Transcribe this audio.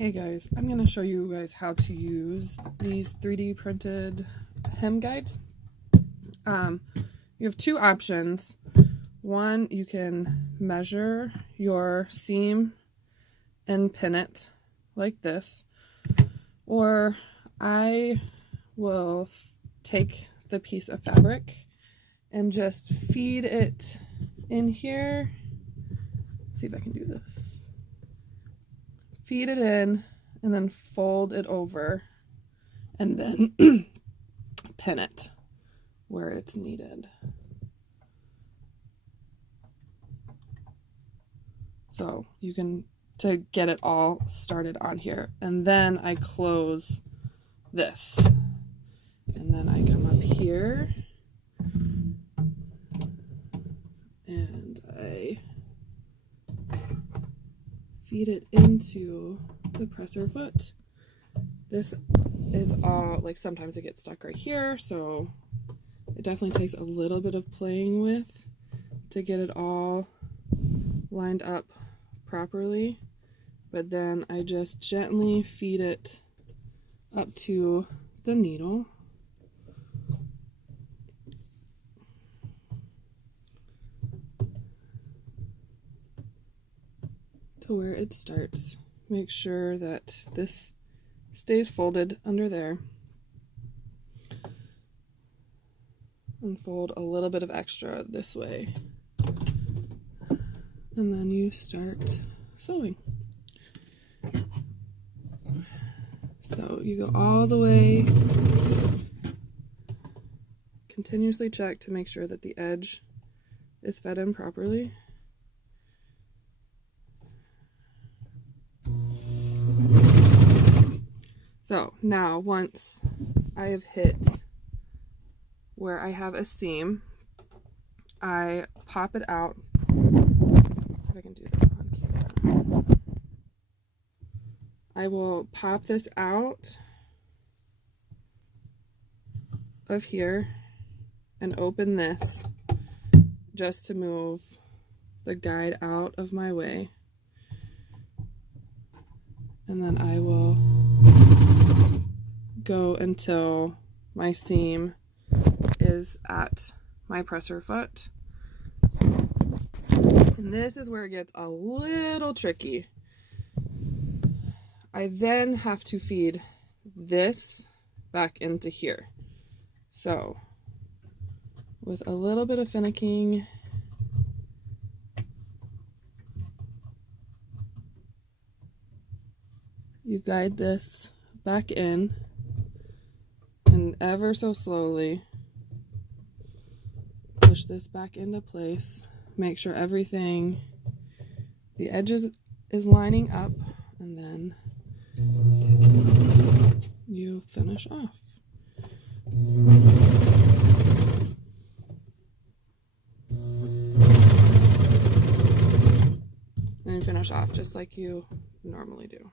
Hey guys, I'm going to show you guys how to use these 3D printed hem guides. You have two options. One, you can measure your seam and pin it like this, or I will take the piece of fabric and just feed it in here. Let's see if I can do this. Feed it in and then fold it over and then pin it where it's needed. So you can, to get it all started on here, and then I close this and then I come up here and I feed it into the presser foot. This is all, like, sometimes it gets stuck right here, so it definitely takes a little bit of playing with to get it all lined up properly, but then I just gently feed it up to the needle. To where it starts. Make sure that this stays folded under there. And fold a little bit of extra this way. And then you start sewing. So you go all the way, continuously check to make sure that the edge is fed in properly. So now, once I have hit where I have a seam, I pop it out. Let's see if I can do this on camera. I will pop this out of here and open this just to move the guide out of my way. And then I will go until my seam is at my presser foot. And this is where it gets a little tricky. I then have to feed this back into here. So with a little bit of finicking, you guide this back in, and ever so slowly push this back into place. Make sure everything, the edges is lining up, and then you finish off. And you finish off just like you normally do.